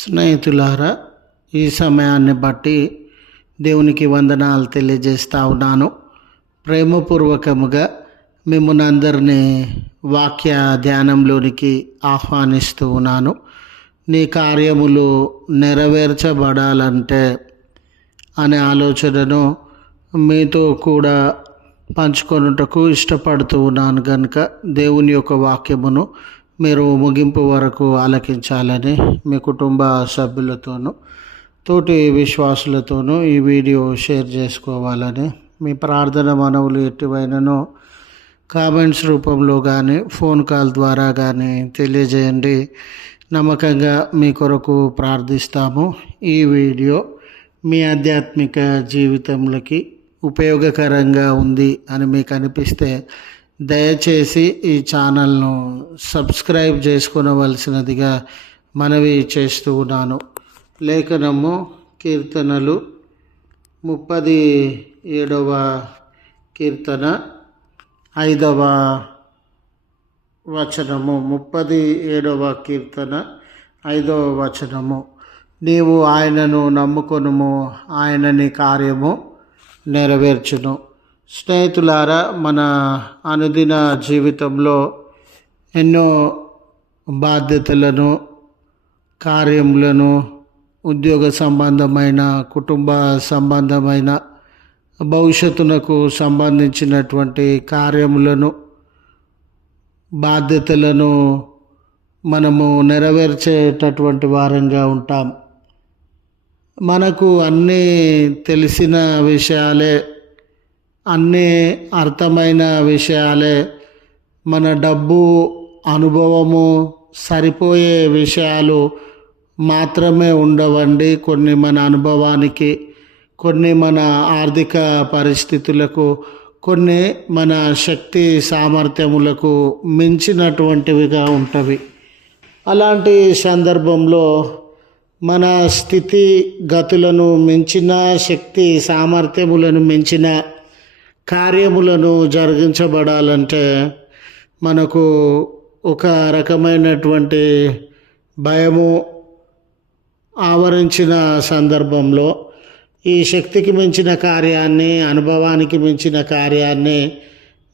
స్నేహితులారా, ఈ సమయాన్ని బట్టి దేవునికి వందనాలు తెలియజేస్తా ఉన్నాను. ప్రేమపూర్వకముగా మిమ్మల్ని అందరినీ వాక్య ధ్యానంలోనికి ఆహ్వానిస్తూ ఉన్నాను. నీ కార్యములు నెరవేర్చబడాలంటే అనే ఆలోచనను మీతో కూడా పంచుకొనుటకు ఇష్టపడుతూ ఉన్నాను. కనుక దేవుని యొక్క వాక్యమును మీరు ముగింపు వరకు ఆలకించాలని మీ కుటుంబ సభ్యులతోనూ తోటి విశ్వాసులతోనూ ఈ వీడియో షేర్ చేసుకోవాలని, మీ ప్రార్థన మనవులు ఎటువైనను కామెంట్స్ రూపంలో కానీ ఫోన్ కాల్ ద్వారా కానీ తెలియజేయండి. నమ్మకంగా మీ కొరకు ప్రార్థిస్తాము. ఈ వీడియో మీ ఆధ్యాత్మిక జీవితంలోకి ఉపయోగకరంగా ఉంది అని మీకు అనిపిస్తే దయచేసి ఈ ఛానల్ను సబ్స్క్రైబ్ చేసుకునవలసినదిగా మనవి చేస్తూ ఉన్నాను. లేఖనము కీర్తనలు 37వ కీర్తన 5వ వచనము. 37వ కీర్తన 5వ వచనము. నీవు ఆయనను నమ్ముకొనుము, ఆయన నీ కార్యము నెరవేర్చును. స్నేహితులారా, మన అనుదిన జీవితంలో ఎన్నో బాధ్యతలను, కార్యములను, ఉద్యోగ సంబంధమైన, కుటుంబ సంబంధమైన, భవిష్యత్తునకు సంబంధించినటువంటి కార్యములను, బాధ్యతలను మనము నెరవేర్చేటటువంటి వారంగా ఉంటాం. మనకు అన్నీ తెలిసిన విషయాలే, అన్నీ అర్థమైన విషయాలే, మన డబ్బు, అనుభవము సరిపోయే విషయాలు మాత్రమే ఉండవండి. కొన్ని మన అనుభవానికి, కొన్ని మన ఆర్థిక పరిస్థితులకు, కొన్ని మన శక్తి సామర్థ్యములకు మించినటువంటివిగా ఉంటవి. అలాంటి సందర్భంలో మన స్థితి గతులను మించిన, శక్తి సామర్థ్యములను మించిన కార్యములను జరిగించబడాలంటే మనకు ఒక రకమైనటువంటి భయము ఆవరించిన సందర్భంలో ఈ శక్తికి మించిన కార్యాన్ని, అనుభవానికి మించిన కార్యాన్ని,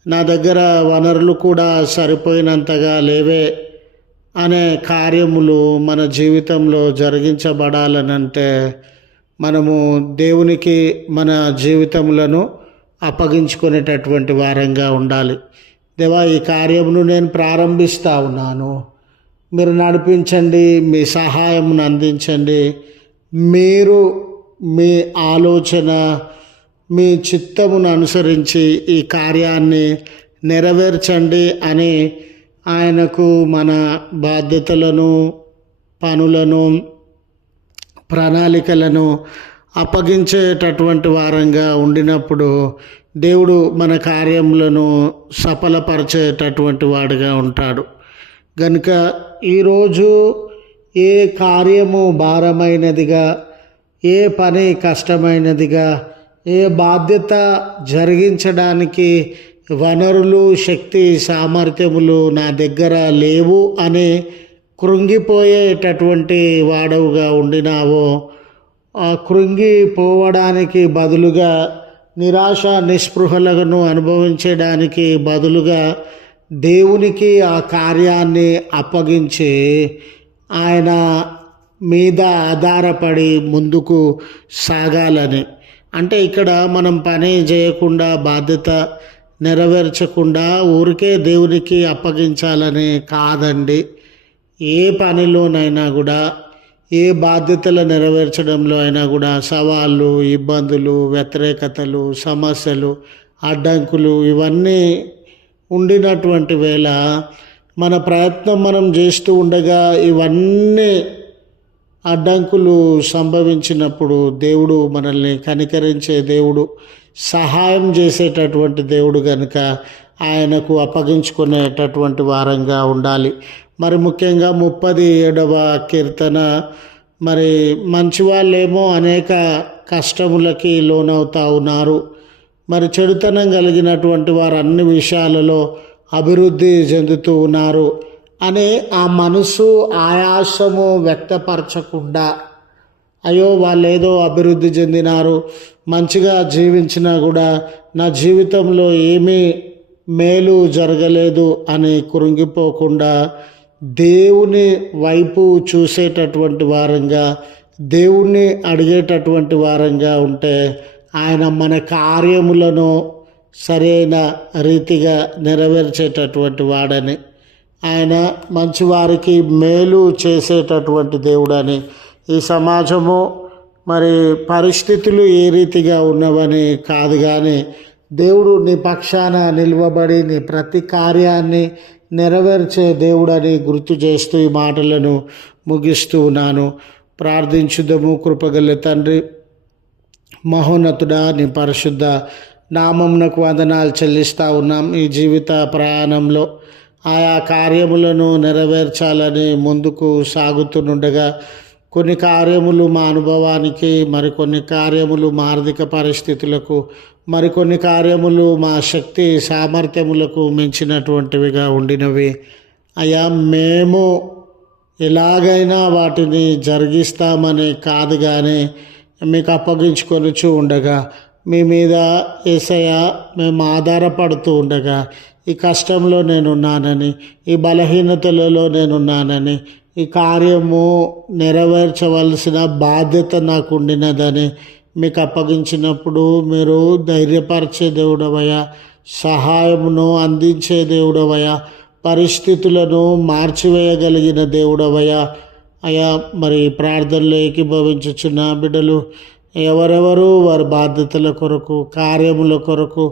నా దగ్గర వనరులు కూడా సరిపోయినంతగా లేవే అనే కార్యములు మన జీవితంలో జరిగించబడాలనంటే మనము దేవునికి మన జీవితములను అప్పగించుకునేటటువంటి వారంగా ఉండాలి. దేవా, ఈ కార్యమును నేను ప్రారంభిస్తూ ఉన్నాను, మీరు నడిపించండి, మీ సహాయమును అందించండి, మీరు మీ ఆలోచన, మీ చిత్తమును అనుసరించి ఈ కార్యాన్ని నెరవేర్చండి అని ఆయనకు మన బాధ్యతలను, పనులను, ప్రణాళికలను అప్పగించేటటువంటి వారంగా ఉండినప్పుడు దేవుడు మన కార్యములను సఫలపరిచేటటువంటి వాడుగా ఉంటాడు. కనుక ఈరోజు ఏ కార్యము భారమైనదిగా, ఏ పని కష్టమైనదిగా, ఏ బాధ్యత జరిగించడానికి వనరులు, శక్తి సామర్థ్యములు నా దగ్గర లేవు అని కృంగిపోయేటటువంటి వాడవుగా ఉండినావో, ఆ కృంగిపోవడానికి బదులుగా, నిరాశ నిస్పృహలను అనుభవించడానికి బదులుగా దేవునికి ఆ కార్యాన్ని అప్పగించి ఆయన మీద ఆధారపడి ముందుకు సాగాలని. అంటే ఇక్కడ మనం పని చేయకుండా, బాధ్యత నెరవేర్చకుండా ఊరికే దేవునికి అప్పగించాలని కాదండి. ఏ పనిలోనైనా కూడా, ఏ బాధ్యతలు నెరవేర్చడంలో అయినా కూడా సవాళ్ళు, ఇబ్బందులు, వ్యతిరేకతలు, సమస్యలు, అడ్డంకులు ఇవన్నీ ఉండినటువంటి వేళ మన ప్రయత్నం మనం చేస్తూ ఉండగా ఇవన్నీ అడ్డంకులు సంభవించినప్పుడు దేవుడు మనల్ని కనికరించే దేవుడు, సహాయం చేసేటటువంటి దేవుడు కనుక ఆయనకు అప్పగించుకునేటటువంటి వారంగా ఉండాలి. మరి ముఖ్యంగా 37వ కీర్తన, మరి మంచి వాళ్ళేమో అనేక కష్టములకి లోనవుతూ ఉన్నారు. మరి చెడుతనం కలిగినటువంటి వారు అన్ని విషయాలలో అభివృద్ధి చెందుతూ ఉన్నారు. అనే ఆ మనసు ఆయాసము వ్యక్తపరచకుండా, అయ్యో వాళ్ళు ఏదో అభివృద్ధి చెందినారు, మంచిగా జీవించినా కూడా నా జీవితంలో ఏమీ మేలు జరగలేదు అని కృంగిపోకుండా, దేవుని వైపు చూసేటటువంటి వారంగా, దేవుణ్ణి అడిగేటటువంటి వారంగా ఉంటే ఆయన మన కార్యములను సరైన రీతిగా నెరవేర్చేటటువంటి వాడని, ఆయన మంచివారికి మేలు చేసేటటువంటి దేవుడని, ఈ సమాజము మరి పరిస్థితులు ఏ రీతిగా ఉన్నవని కాదు, కానీ దేవుడు నీ పక్షాన నిలవబడి నీ ప్రతి కార్యాన్ని నెరవేర్చే దేవుడని గుర్తు చేస్తూ ఈ మాటలను ముగిస్తూ ఉన్నాను. ప్రార్థించుదము. కృపగల తండ్రి, మహోన్నతుడా, నీ పరిశుద్ధ నామమునకు వందనాలు చెల్లిస్తూ ఉన్నాం. ఈ జీవిత ప్రయాణంలో ఆయా కార్యములను నెరవేర్చాలని ముందుకు సాగుతుండగా కొన్ని కార్యములు మా అనుభవానికి, మరికొన్ని కార్యములు మా ఆర్థిక పరిస్థితులకు, మరికొన్ని కార్యములు మా శక్తి సామర్థ్యములకు మించినటువంటివిగా ఉండినవి. అయ్యా, మేము ఎలాగైనా వాటిని జరిగిస్తామని కాదు, కానీ మీకు అప్పగించుకొనుచు ఉండగా, మీ మీద యేసయ్య మేము ఆధారపడుతూ ఉండగా, ఈ కష్టంలో నేనున్నానని, ఈ బలహీనతలలో నేనున్నానని, ఈ కార్యము నెరవేర్చవలసిన బాధ్యత నాకు ఉండినదని మీకు అప్పగించినప్పుడు మీరు ధైర్యపరిచే దేవుడవయ్యా, సహాయమును అందించే దేవుడవయ్యా, పరిస్థితులను మార్చివేయగలిగిన దేవుడవయ్యా. అయ్యా, మరి ప్రార్థనలో ఏకీభవించుచున్న బిడ్డలు ఎవరెవరు వారి బాధ్యతల కొరకు, కార్యముల కొరకు,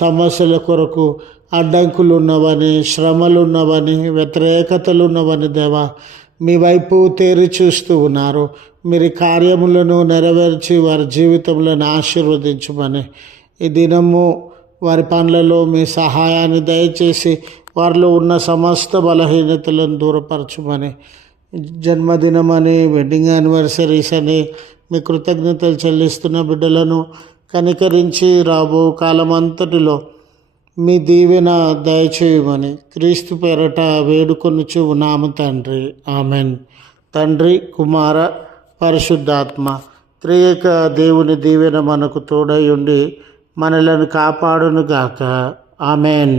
సమస్యల కొరకు అడ్డంకులు ఉన్నవని, శ్రమలు ఉన్నవని, వ్యతిరేకతలు ఉన్నవని దేవా మీ వైపు తేరి చూస్తూ ఉన్నారు. మీరు కార్యములను నెరవేర్చి వారి జీవితంలో ఆశీర్వదించమని, ఈ దినము వారి పనులలో మీ సహాయాన్ని దయచేసి వారిలో ఉన్న సమస్త బలహీనతలను దూరపరచమని, జన్మదినమని, వెడ్డింగ్ యానివర్సరీస్ అని మీ కృతజ్ఞతలు చెల్లిస్తున్న బిడ్డలను కనికరించి రాబో కాలమంతటిలో మీ దీవెన దయచేయమని క్రీస్తు పేరట వేడుకొనుచు ఉన్నాము తండ్రి. ఆమెన్. తండ్రి, కుమార, పరిశుద్ధాత్మ త్రియేక దేవుని దీవెన మనకు తోడై ఉండి మనలను కాపాడునుగాక. ఆమెన్.